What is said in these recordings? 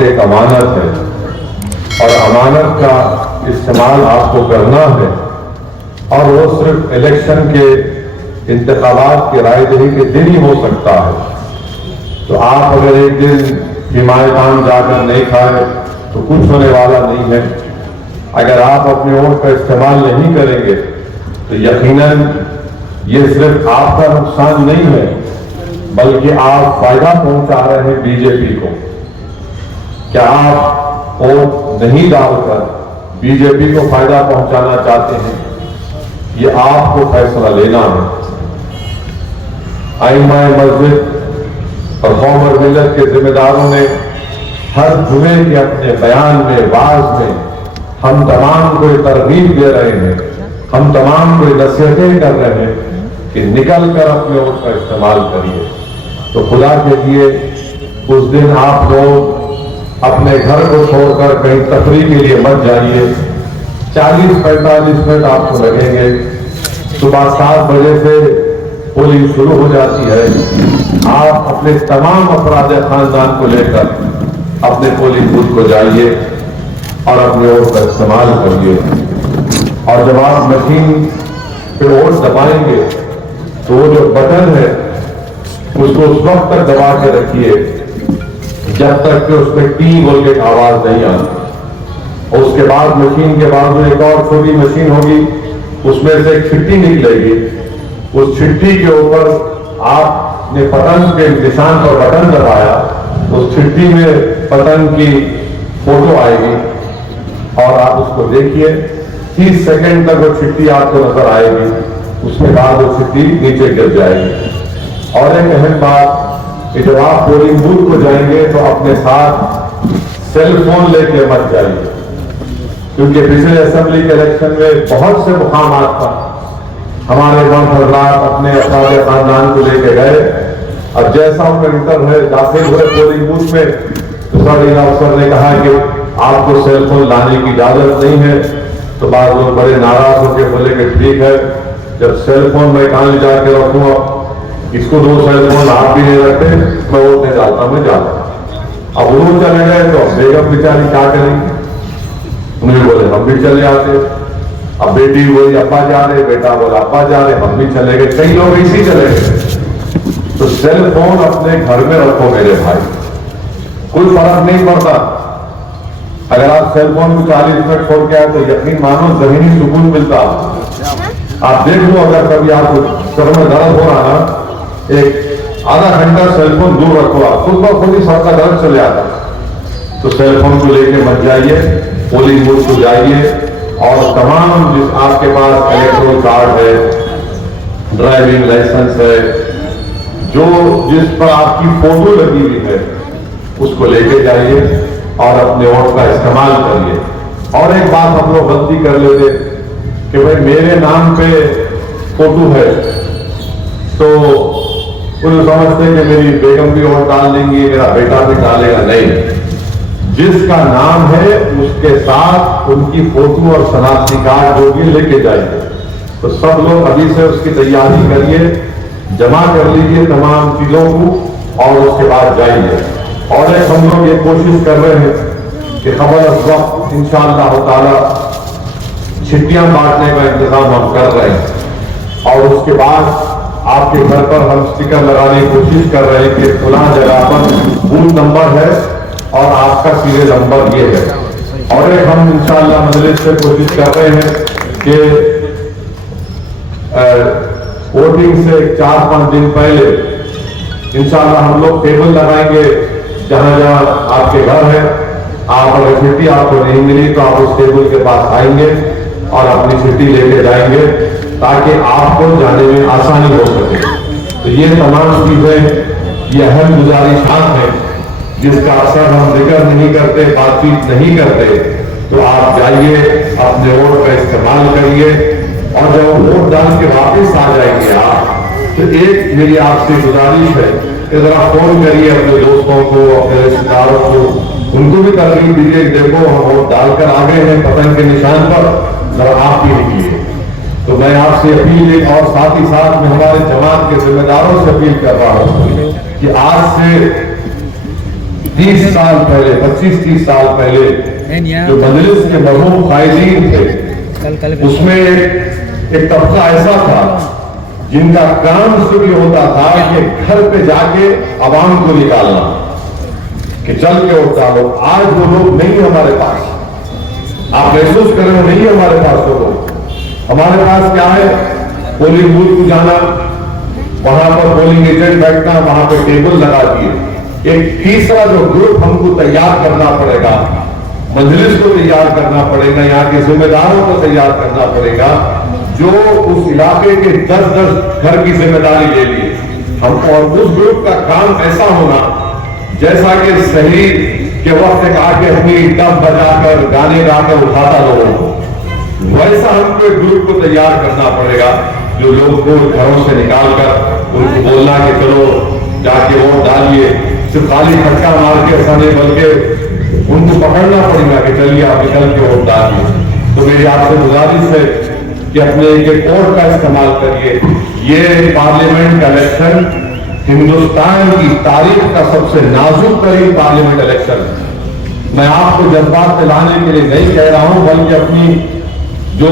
Vote एक अमानत है और अमानत का इस्तेमाल आपको करना है और वो सिर्फ इलेक्शन के इंतखाबात की रायदही के दिन ही हो सकता है। तो आप अगर एक दिन हिमायतान जाकर नहीं खाए तो कुछ होने वाला नहीं है। अगर आप अपने वोट का इस्तेमाल नहीं करेंगे तो यकीनन ये सिर्फ आपका नुकसान नहीं है बल्कि आप फायदा पहुंचा रहे हैं बीजेपी को। क्या आप वोट नहीं डालकर बीजेपी को फायदा पहुंचाना चाहते हैं? ये आपको फैसला लेना है। आइमाए मस्जिद और कौमर मिल्लत के जिम्मेदारों ने हर जुमे के अपने बयान में वाज में हम तमाम को तरगीब दे रहे हैं, हम तमाम को नसीहतें कर रहे हैं कि निकल कर अपने वोट का इस्तेमाल करिए। तो खुदा के लिए उस दिन आप लोग अपने घर को छोड़कर कहीं तफरीह के लिए मत जाइए। 40-45 मिनट आपको लगेंगे। सुबह 7 बजे से पोलिंग शुरू हो जाती है। आप अपने तमाम अफराद खानदान को लेकर अपने पोलिंग बूथ को जाइए और अपने वोट का इस्तेमाल करिए। और जब आप मशीन पे वोट दबाएंगे तो वो जो बटन है उसको उस वक्त तक दबा के रखिए जब तक कि उसमें टी बोल के आवाज नहीं आती। और उसके बाद मशीन के बाद जो एक और छोटी मशीन होगी उसमें से एक चिट्ठी निकलेगी। उस चिट्ठी के ऊपर आपने बटन के निशान पर बटन दबाया, उस चिट्ठी में बटन की फोटो आएगी और आप उसको देखिए। 30 सेकंड तक वो चिट्ठी आपको नजर आएगी, उसके बाद वो चिट्ठी नीचे गिर जाएगी। और एक अहम बात कि जब आप पोलिंग बूथ को जाएंगे तो अपने साथ सेल फोन लेके मत जाइए, क्योंकि पिछले असेंबली के इलेक्शन में बहुत से मुकामात पर हमारे मर्द हजरात अपने अफराद खानदान को लेके गए और जैसा उनका इंटर है दाखिल हुए पोलिंग बूथ में तो रिटर्निंग अफसर ने कहा कि आपको सेल फोन लाने की इजाजत नहीं है। तो बाद लोग बड़े नाराज होकर बोले कि ठीक है, जब सेल फोन मैं कहां ले जाके रखूंगा, इसको 2 सेल फोन आप भी नहीं रखते, मैं वोट नहीं डालता, मैं जाता। अब वो चले गए तो बेगम बेचारी क्या करेंगे? उन्हें बोले हम भी चले आते। अब बेटी बोली अब्बा जा रहे, बेटा बोला अब्बा जा रहे, हम भी चले गए, कई लोग इसी चले गए। तो सेल फोन अपने घर में रखो मेरे भाई, कोई फर्क नहीं पड़ता। अगर आप सेल फोन को 40 मिनट छोड़ के आए तो यकीन मानो जमीनी सुकून मिलता। आप देख लो, अगर कभी आपको सर में दर्द हो रहा ना, एक आधा घंटा सेल फोन दूर रखो, आप खुद ब खुद ही सर का दर्द चले आता। तो सेल फोन को लेके मत जाइए, पोलिंग बूथ को जाइए और तमाम जिस आपके पास इलेक्ट्रोल कार्ड है, ड्राइविंग लाइसेंस है, जो जिस पर आपकी फोटो लगी हुई है उसको लेके जाइए और अपने वोट का इस्तेमाल करिए। और एक बात हम लोग गलती कर लेते कि भाई मेरे नाम पे फोटो है तो उन्हें समझते कि मेरी बेगम भी वोट डाल देंगी, मेरा बेटा भी डालेगा। नहीं, जिसका नाम है उसके साथ उनकी फोटो और शनाख्ती कार्ड जो भी लेके जाएंगे। तो सब लोग अभी से उसकी तैयारी करिए, जमा कर लीजिए तमाम चीजों को और उसके बाद जाइए। और एक हम लोग ये कोशिश कर रहे हैं कि खबर उस वक्त इंशाअल्लाह ताला छिट्टियां बांटने का इंतजाम हम कर रहे हैं और उसके बाद आपके घर पर हम स्टिकर लगाने की कोशिश कर रहे हैं कि फलां जगह पर बूथ नंबर है और आपका सीरियल नंबर ये है। और एक हम इंशाअल्लाह मजलिस से कोशिश कर रहे हैं कि वोटिंग से 4-5 दिन पहले इंशाअल्लाह हम लोग टेबल लगाएंगे जहां जहां आपके घर है। आप अगर चिट्ठी आपको नहीं मिली तो आप उस टेबल के पास आएंगे और अपनी चिट्ठी लेके जाएंगे ताकि आपको जाने में आसानी हो सके। तो ये तमाम चीजें ये अहम गुजारिशात हैं जिसका अक्सर हम जिक्र नहीं करते, बातचीत नहीं करते। तो आप जाइए, अपने वोट का इस्तेमाल करिए और जब वोट डाल के वापस आ जाएंगे आप, तो एक मेरी आपसे गुजारिश है कि जरा फोन करिए अपने दोस्तों को, अपने रिश्तेदारों को, उनको भी तरगीब दीजिए। देखो हम वोट डालकर आ गए हैं पतंग के निशान पर, जरा आप भी निकलिए। तो मैं आपसे अपील और साथ ही साथ में हमारे जमात के जिम्मेदारों से अपील कर रहा हूं कि आज से 20 साल पहले, 25-30 साल पहले जो मजलिस के मरहूम कायदीन थे, उसमें एक तबका ऐसा था जिनका काम सिर्फ ये होता था कि घर पे जाके आवाम को निकालना, कि चल के वोट डालो। आज वो लोग नहीं हमारे पास, आप महसूस करें वो नहीं हमारे पास वो लोग। हमारे पास क्या है? पोलिंग बूथ को जाना, वहां पर पोलिंग एजेंट बैठना, वहां पे टेबल लगा दिए। एक तीसरा जो ग्रुप हमको तैयार करना पड़ेगा, मजलिस को तैयार करना पड़ेगा, यहाँ के जिम्मेदारों को तैयार करना पड़ेगा, जो उस इलाके के 10-10 घर की जिम्मेदारी ले लिए हम। और उस ग्रुप का काम ऐसा होना जैसा कि सही के वक्त आके अपनी डब बजाकर गाने गाकर उठाता लोगों को, वैसा हमको एक ग्रुप को तैयार करना पड़ेगा, जो लोग को घरों से निकाल कर उनको बोलना कि चलो जाके वोट डालिए। सिर्फ खाली फटका मार के ऐसा नहीं, बल्कि उनको पकड़ना पड़ेगा कि चलिए आप निकल के वोट डालिए। तो मेरी आपसे गुजारिश है कि अपने एक वोट का इस्तेमाल करिए। ये पार्लियामेंट का इलेक्शन हिंदुस्तान की तारीख का सबसे नाजुक तरीन पार्लियामेंट इलेक्शन है। मैं आपको जज्बात दिलाने के लिए नहीं कह रहा हूं, बल्कि अपनी जो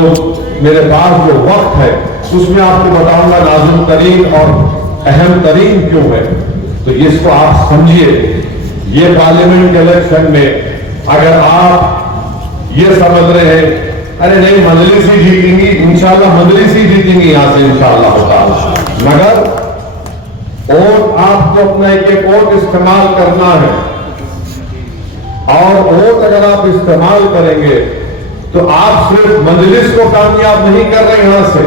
मेरे पास जो वक्त है उसमें आपको बताऊंगा नाजुक तरीन और अहम तरीन क्यों है। तो इसको आप समझिए। ये पार्लियामेंट के इलेक्शन में अगर आप ये समझ रहे हैं अरे नहीं मजलिस ही जीतेंगी, इंशाल्लाह मजलिस ही जीतेंगी यहां से इंशाल्लाह होगा, मगर वोट आपको अपना एक वोट इस्तेमाल करना है। और वोट अगर आप इस्तेमाल करेंगे तो आप सिर्फ मजलिस को कामयाब नहीं कर रहे यहां से,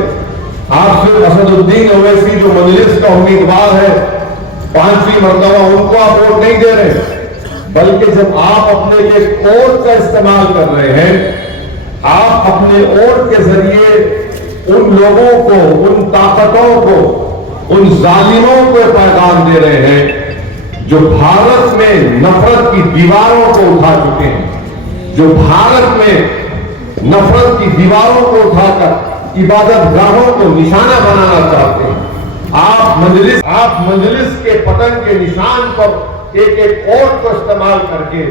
आप सिर्फ असदुद्दीन ओवैसी जो मजलिस का उम्मीदवार है 5वीं मर्तबा, उनको आप वोट नहीं दे रहे, बल्कि जब आप अपने के वोट का इस्तेमाल कर रहे हैं, आप अपने वोट के जरिए उन लोगों को, उन ताकतों को, उन जालिमों को पैगाम दे रहे हैं जो भारत में नफरत की दीवारों को उठा चुके हैं, जो भारत में नफरत की दीवारों को उठाकर इबादत गाहों को निशाना बनाना चाहते हैं। आप मजलिस के पतन के निशान पर एक एक वोट को इस्तेमाल करके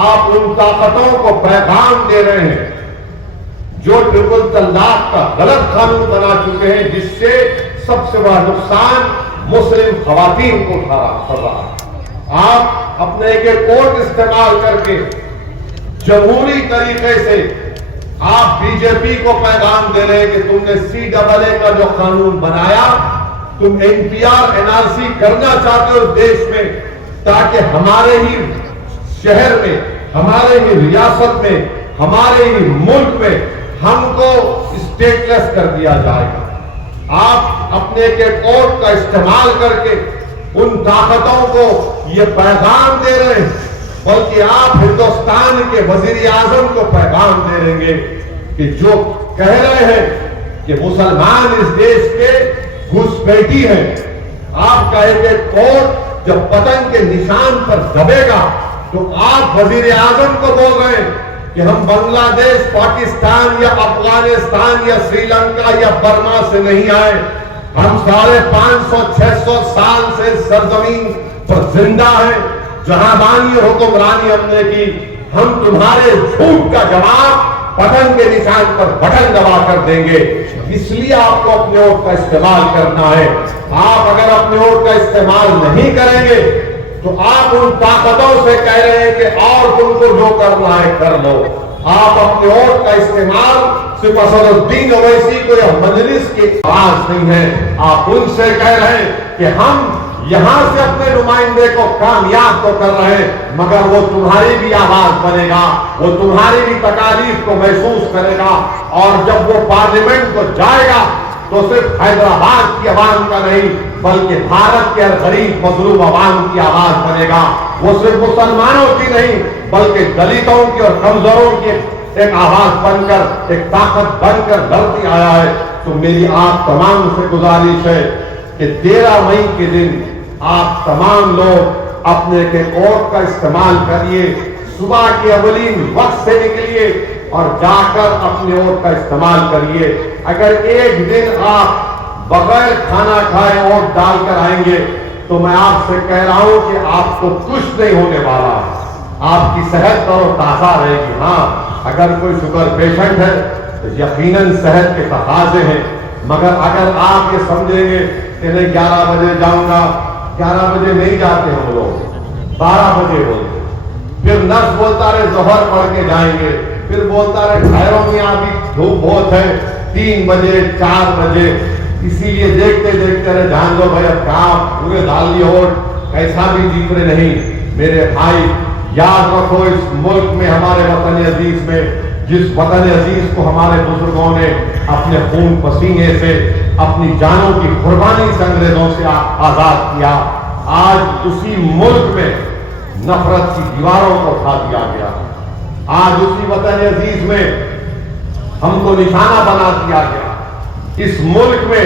आप उन ताकतों को पैगाम दे रहे हैं जो ट्रिपल तलाक का गलत कानून बना चुके हैं, जिससे सबसे बड़ा नुकसान मुस्लिम खवातीन को उठा रहा है। आप अपने एक वोट इस्तेमाल करके जमहूरी तरीके से आप बीजेपी को पैगाम दे रहे हैं कि तुमने CAA का जो कानून बनाया, तुम NPR NRC करना चाहते हो देश में, ताकि हमारे ही शहर में, हमारे ही रियासत में, हमारे ही मुल्क में हमको स्टेटलेस कर दिया जाएगा। आप अपने के वोट का इस्तेमाल करके उन ताकतों को ये पैगाम दे रहे हैं, बल्कि आप हिंदुस्तान के वजीर आजम को पैगाम दे देंगे कि जो कह रहे हैं कि मुसलमान इस देश के घुसपैठी हैं, आपका एक वोट जब पतन के निशान पर दबेगा तो आप वजीर आजम को बोल रहे हैं कि हम बांग्लादेश, पाकिस्तान या अफगानिस्तान या श्रीलंका या बर्मा से नहीं आए, हम 550-600 साल से सरजमीन पर जिंदा हैं, जहां बानी हुक्मरानी हमने की। हम तुम्हारे झूठ का जवाब पतन के निशान पर बटन दबा कर देंगे। इसलिए आपको अपने वोट का इस्तेमाल करना है। आप अगर अपने वोट का इस्तेमाल नहीं करेंगे तो आप उन ताकतों से कह रहे हैं कि और तुमको जो करना है कर लो। आप अपने वोट का इस्तेमाल सिर्फ असदुद्दीन ओवैसी को या मजलिस की आवाज नहीं है, आप उनसे कह रहे हैं कि हम यहां से अपने नुमाइंदे को कामयाब तो कर रहे हैं, मगर वो तुम्हारी भी आवाज बनेगा, वो तुम्हारी भी तकालीफ को महसूस करेगा। और जब वो पार्लियामेंट को जाएगा तो सिर्फ हैदराबाद की आवाम का नहीं, बल्कि भारत के हर गरीब मजलूम आवाम की आवाज बनेगा। वो सिर्फ मुसलमानों की नहीं, बल्कि दलितों की और कमजोरों की एक आवाज बनकर, एक ताकत बनकर लड़ती आया है। तो मेरी आप तमाम से गुजारिश है कि 13 मई के दिन आप तमाम लोग अपने के वोट का इस्तेमाल करिए, सुबह के अवलीन वक्त से निकलिए और जाकर अपने वोट का इस्तेमाल करिए। अगर एक दिन आप बगैर खाना खाए वोट डालकर आएंगे تو میں آپ سے کہہ رہا ہوں کہ آپ کو کچھ نہیں ہونے والا، آپ کی صحت تر و تازہ رہے گی۔ ہاں اگر کوئی شوگر پیشنٹ ہے تو یقیناً صحت کے تقاضے ہیں، مگر اگر آپ یہ سمجھیں گے کہ نہیں 11 بجے جاؤں گا، 11 بجے نہیں جاتے ہم لوگ، 12 بجے بولتے، پھر نرس بولتا رہے ظہر پڑھ کے جائیں گے، پھر بولتا رہے ٹھہرو میاں ابھی دھوپ بہت ہے، 3 بجے 4 بجے، اسی لیے دیکھتے دیکھتے رہے جان لو بھائی اب کام پورے ڈال لیے اور ایسا بھی دیکھ رہے نہیں۔ میرے بھائی یاد رکھو، اس ملک میں ہمارے وطن عزیز میں، جس وطن عزیز کو ہمارے بزرگوں نے اپنے خون پسینے سے، اپنی جانوں کی قربانی سے انگریزوں سے آزاد کیا، آج اسی ملک میں نفرت کی دیواروں کو اٹھا دیا گیا، آج اسی وطن عزیز میں ہم کو نشانہ بنا دیا گیا۔ اس ملک میں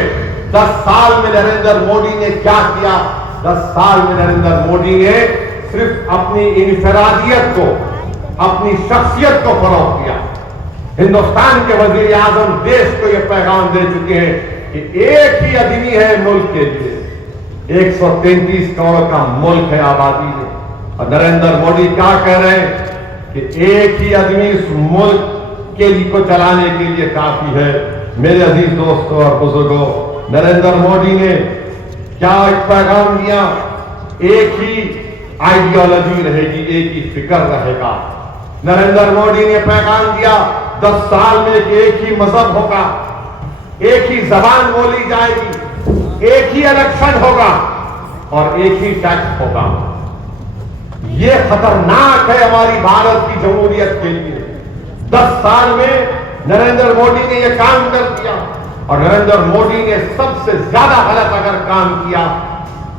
10 سال میں نریندر مودی نے کیا کیا؟ 10 سال میں نریندر مودی نے صرف اپنی انفرادیت کو، اپنی شخصیت کو فروغ دیا۔ ہندوستان کے وزیر اعظم دیش کو یہ پیغام دے چکے ہیں کہ ایک ہی آدمی ہے ملک کے لیے، 133 کروڑ کا ملک ہے آبادی میں، اور نریندر مودی کیا کہہ رہے ہیں کہ ایک ہی آدمی اس ملک کے لیے کو چلانے کے لیے کافی ہے۔ میرے عزیز دوستوں اور بزرگوں، نریندر مودی نے کیا ایک پیغام دیا؟ ایک ہی آئیڈیالوجی رہے گی، ایک ہی فکر رہے گا۔ نریندر مودی نے پیغام دیا 10 سال میں کہ ایک ہی مذہب ہوگا، ایک ہی زبان بولی جائے گی، ایک ہی الیکشن ہوگا اور ایک ہی ٹیکس ہوگا۔ یہ خطرناک ہے ہماری بھارت کی جمہوریت کے لیے۔ 10 سال میں نریندر مودی نے یہ کام کر دیا، اور نریندر مودی نے سب سے زیادہ غلط اگر کام کیا،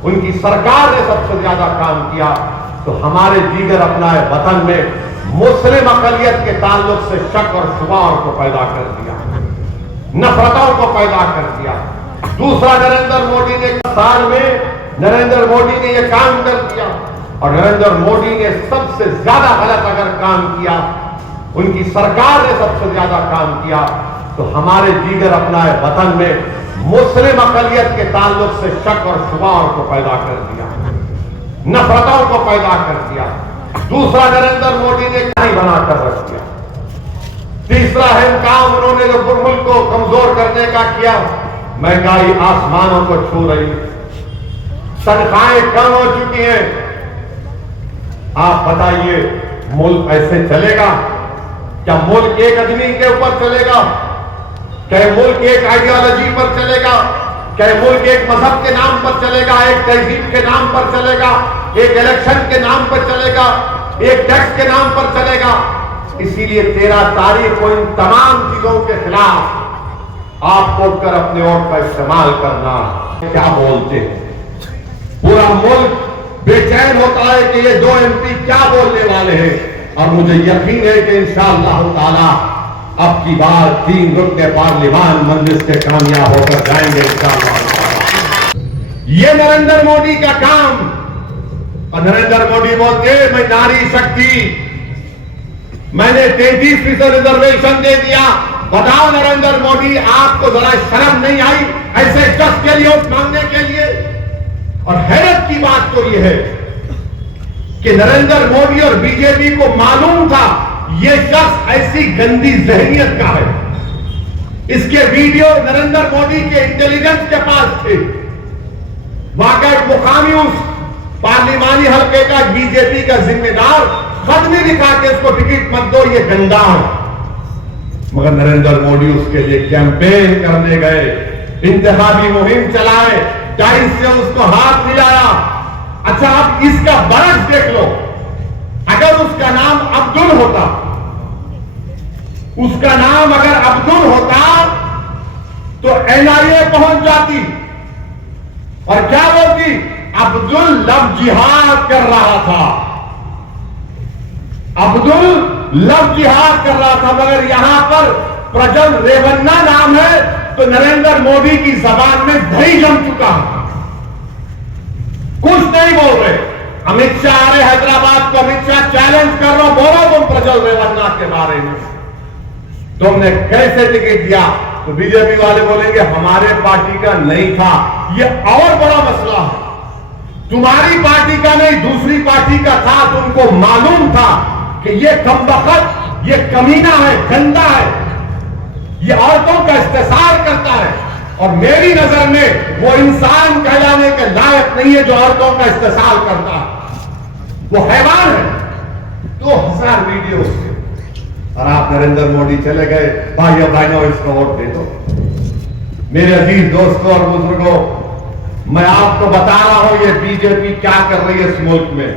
ان کی سرکار نے سب سے زیادہ کام کیا، تو ہمارے دیگر اپنائے وطن میں مسلم اقلیت کے تعلق سے شک اور شبہوں کو پیدا کر دیا، نفرتوں کو پیدا کر دیا۔ دوسرا، نریندر مودی نے 10 سال میں نریندر مودی نے یہ کام کر دیا، اور نریندر مودی نے سب سے زیادہ غلط اگر کام کیا، ان کی سرکار نے سب سے زیادہ کام کیا، تو ہمارے دیگر اپنائے وطن میں مسلم اقلیت کے تعلق سے شک اور شبہوں کو پیدا کر دیا، نفرتوں کو پیدا کر دیا۔ دوسرا، نریندر مودی نے کہیں بنا کر رکھ دیا۔ تیسرا ہے کام انہوں نے جو ملک کو کمزور کرنے کا کیا، مہنگائی آسمانوں کو چھو رہی، تنخواہیں کم ہو چکی ہیں۔ آپ بتائیے ملک ایسے چلے گا؟ کیا ملک ایک آدمی کے اوپر چلے گا؟ کیا ملک ایک آئیڈیالوجی پر چلے گا؟ کیا ملک ایک مذہب کے نام پر چلے گا، ایک تہذیب کے نام پر چلے گا، ایک الیکشن کے نام پر چلے گا، ایک ٹیکس کے نام پر چلے گا؟ اسی لیے 13 تاریخ کو ان تمام چیزوں کے خلاف آپ ووٹ کر اپنے ووٹ کا استعمال کرنا۔ کیا بولتے ہیں؟ پورا ملک بے چین ہوتا ہے کہ یہ 2 MP کیا بولنے والے ہیں، اور مجھے یقین ہے کہ انشاءاللہ تعالی اب کی بار 3 رکن پارلیمان مجلس کے کامیاب ہو کر جائیں گے انشاءاللہ۔ یہ نریندر مودی کا کام، اور نریندر مودی بولتے ہیں میں ناری شکتی، میں نے 33% ریزرویشن دے دیا۔ بتاؤ نریندر مودی، آپ کو ذرا شرم نہیں آئی ایسے شخص کے لیے ووٹ مانگنے کے لیے؟ اور حیرت کی بات تو یہ ہے کہ نریندر مودی اور بی جے پی کو معلوم تھا یہ شخص ایسی گندی ذہنیت کا ہے۔ اس کے ویڈیو نریندر مودی کے انٹیلیجنس کے پاس تھے۔ واقعی مقامی اس پارلیمانی حلقے کا بی جے پی کا ذمہ دار خط میں لکھا کہ اس کو ٹکٹ مت دو، یہ گندا ہے، مگر نریندر مودی اس کے لیے کیمپین کرنے گئے، انتخابی مہم چلائے، ٹائم سے اس کو ہاتھ ملایا۔ اچھا اب اس کا برعکس دیکھ لو، اگر اس کا نام عبدل ہوتا، اس کا نام اگر عبدل ہوتا تو NIA پہنچ جاتی اور کیا بولتی؟ عبدل لو جہاد کر رہا تھا، عبدل لو جہاد کر رہا تھا، مگر یہاں پر پرجل ریونا نام ہے تو نریندر مودی کی زبان میں دہی جم چکا ہے، کچھ نہیں بول رہے۔ امت شاہ آ رہے حیدرآباد کو، امت شاہ چیلنج کر رہا، بولو تم پرجل ریونا کے بارے میں تم نے کیسے ٹکٹ دیا؟ تو بی جے پی والے بولیں گے ہمارے پارٹی کا نہیں تھا۔ یہ اور بڑا مسئلہ ہے، تمہاری پارٹی کا نہیں دوسری پارٹی کا تھا، تم کو معلوم تھا کہ یہ کمبخت، یہ کمینہ ہے، گندا ہے، یہ عورتوں کا استحصال کرتا ہے، اور میری نظر میں وہ انسان کہلانے کے لائق نہیں ہے جو عورتوں کا استحصال کرتا ہے، وہ حیوان ہے۔ 2000 ویڈیوز تھے اور آپ نریندر مودی چلے گئے، بھائیو بہنوں اس کو ووٹ دے دو۔ میرے عزیز دوستوں اور بزرگوں، میں آپ کو بتا رہا ہوں یہ بی جے پی کیا کر رہی ہے اس ملک میں،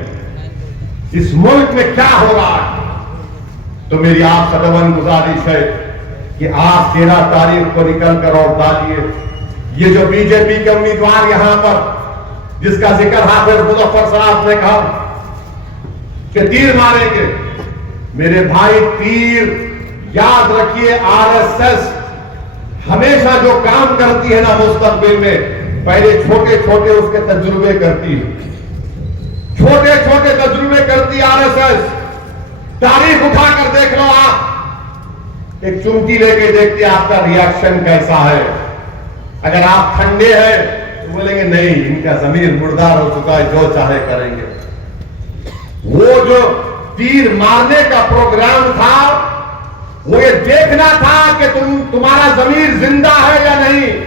اس ملک میں کیا ہو رہا ہے۔ تو میری آپ سے دبن گزارش ہے کہ آپ 13 تاریخ کو نکل کر اور ڈالیے۔ یہ جو بی جے پی کے امیدوار یہاں پر جس کا ذکر حافظ مظفر صاحب نے کہا کہ تیر ماریں گے، میرے بھائی تیر یاد رکھیے، آر ایس ایس ہمیشہ جو کام کرتی ہے نا مستقبل میں، پہلے چھوٹے چھوٹے اس کے تجربے کرتی ہے، چھوٹے چھوٹے تجربے کرتی آر ایس ایس۔ تاریخ اٹھا کر دیکھ لو، آپ ایک چمٹی لے کے دیکھتے آپ کا ری ایکشن کیسا ہے۔ اگر آپ ٹھنڈے ہیں تو بولیں گے نہیں ان کا ضمیر مردار ہو چکا ہے، جو چاہے کریں گے۔ وہ جو تیر مارنے کا پروگرام تھا وہ یہ دیکھنا تھا کہ تمہارا ضمیر زندہ ہے یا نہیں،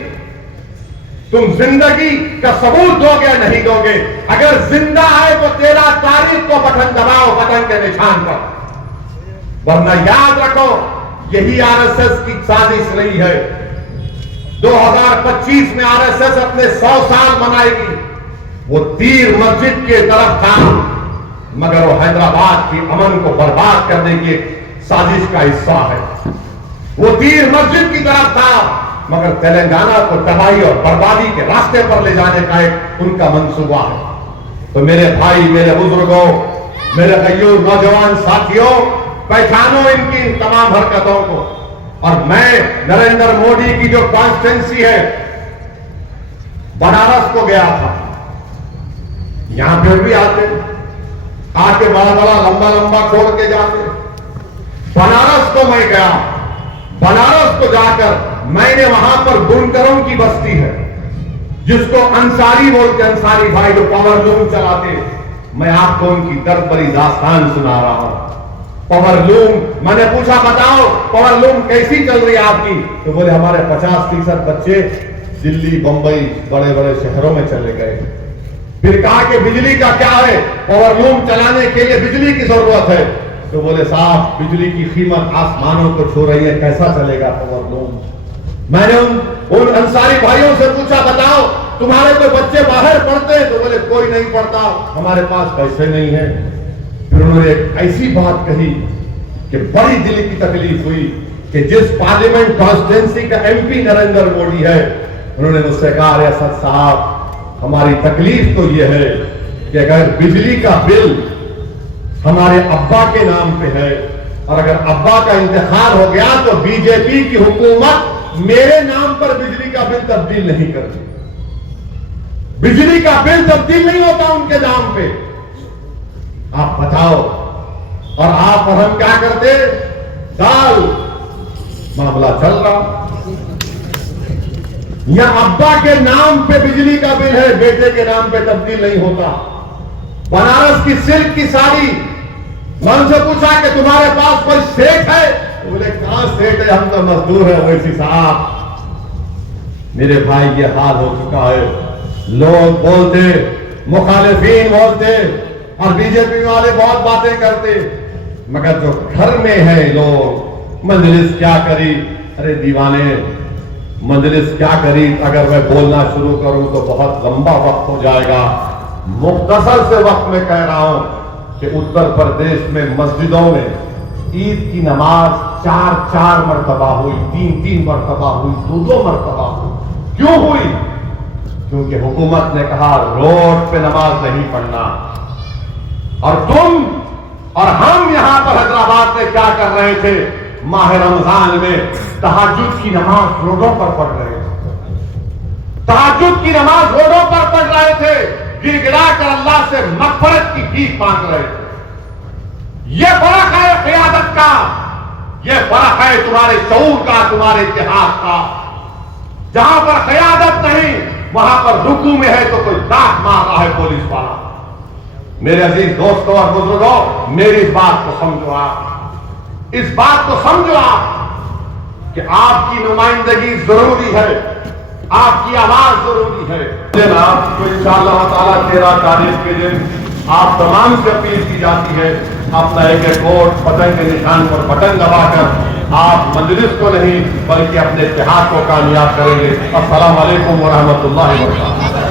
تم زندگی کا ثبوت دو گے یا نہیں دو گے۔ اگر زندہ ہے تو 13 تاریخ کو بٹن دباؤ، بٹن کے نشان پر، ورنہ یاد رکھو یہی آر ایس ایس کی سازش رہی ہے۔ 2025 میں آر ایس ایس اپنے 100 سال منائے گی۔ وہ تیر مسجد کے طرف تھا مگر وہ حیدرآباد کی امن کو برباد کرنے کی ایک سازش کا حصہ ہے۔ وہ تیر مسجد کی طرف تھا مگر تلنگانہ کو تباہی اور بربادی کے راستے پر لے جانے کا ایک ان کا منصوبہ ہے۔ تو میرے بھائی، میرے بزرگوں، میرے غیور نوجوان ساتھیوں، پہچانو ان کی تمام حرکتوں کو۔ اور میں نریندر مودی کی جو کانسٹیٹنسی ہے بنارس کو گیا تھا، یہاں پھر بھی آتے آ کے بڑا بڑا لمبا لمبا چھوڑ کے جاتے۔ بنارس کو میں گیا، بنارس کو جا کر میں نے وہاں پر بنکروں کی بستی ہے جس کو انصاری بولتے، انصاری بھائی جو پاور لوم چلاتے، میں آپ کو ان کی درد بری داستان سنا رہا ہوں۔ پاور لوم، میں نے پوچھا بتاؤ پاور لوم کیسی چل رہی ہے آپ کی؟ تو بولے ہمارے 50% بچے دلی، بمبئی، بڑے بڑے شہروں میں چلے گئے۔ پھر کہا کہ بجلی کا کیا ہے؟ پاور لوم چلانے کے لیے بجلی کی ضرورت ہے۔ تو بولے صاحب بجلی کی قیمت آسمانوں کو چھو رہی ہے، کیسا چلے گا پاور لوم؟ میں نے ان انصاری بھائیوں سے پوچھا بتاؤ تمہارے کوئی بچے باہر پڑھتے ہیں؟ تو بولے کوئی نہیں پڑھتا، ہمارے پاس پیسے نہیں ہیں۔ پھر انہوں نے ایک ایسی بات کہی کہ بڑی دل کی تکلیف ہوئی کہ جس پارلیمنٹ کانسٹیٹنسی کا ایم پی نریندر مودی ہے، انہوں نے مجھ سے کہا ریاست صاحب ہماری تکلیف تو یہ ہے کہ اگر بجلی کا بل ہمارے ابا کے نام پہ ہے اور اگر ابا کا انتقال ہو گیا تو بی جے پی کی حکومت میرے نام پر بجلی کا بل تبدیل نہیں کرتی، بجلی کا بل تبدیل نہیں ہوتا ان کے نام پہ۔ آپ بتاؤ، اور آپ اور ہم کیا کرتے؟ دال معاملہ چل رہا، یا ابا کے نام پہ بجلی کا بل ہے، بیٹے کے نام پہ تبدیل نہیں ہوتا۔ بنارس کی سلک کی ساڑی، میں ان سے پوچھا کہ تمہارے پاس کوئی سیٹ ہے؟ بولے کہاں سیٹ ہے، ہم تو مزدور ہیں ویسی صاحب۔ میرے بھائی یہ حال ہو چکا ہے، لوگ بولتے، مخالفین بولتے اور بی جے پی والے بہت باتیں کرتے، مگر جو گھر میں ہے لوگ، مجلس کیا کری؟ ارے دیوانے، مجلس کیا کری؟ اگر میں بولنا شروع کروں تو بہت لمبا وقت ہو جائے گا۔ مختصر سے وقت میں کہہ رہا ہوں کہ اتر پردیش میں مسجدوں میں عید کی نماز 4 مرتبہ ہوئی، 3 مرتبہ ہوئی، 2 مرتبہ ہوئی۔ کیوں ہوئی؟ کیونکہ حکومت نے کہا روڈ پہ نماز نہیں پڑھنا۔ اور تم اور ہم یہاں پر حیدرآباد میں کیا کر رہے تھے؟ ماہ رمضان میں تہجد کی نماز روڈوں پر پڑھ رہے تھے، تہجد کی نماز روڈوں پر پڑھ رہے تھے، گر گرا کر اللہ سے مغفرت کی بھیک مانگ رہے تھے۔ یہ فرق ہے قیادت کا، یہ فرق ہے تمہارے شعور کا، تمہارے اتحاد کا۔ جہاں پر قیادت نہیں، वहां पर रुकू में है तो कोई दांत मार रहा है पुलिस वाला। मेरे अजीज दोस्तों और बुजुर्गों, मेरी इस बात को समझो आप, इस बात को समझो आप कि आपकी नुमाइंदगी जरूरी है, आपकी आवाज जरूरी है। दिन आपको इंशाअल्लाह ताला 13 तारीख के दिन आप तमाम से अपील की जाती है, अपना एक वोट पतंग के निशान पर बटन दबाकर आप मजलिस को नहीं बल्कि अपने इत्तेहाद को कामयाब करेंगे। अस्सलाम वालेकुम व रहमतुल्लाहि व बरकातहू।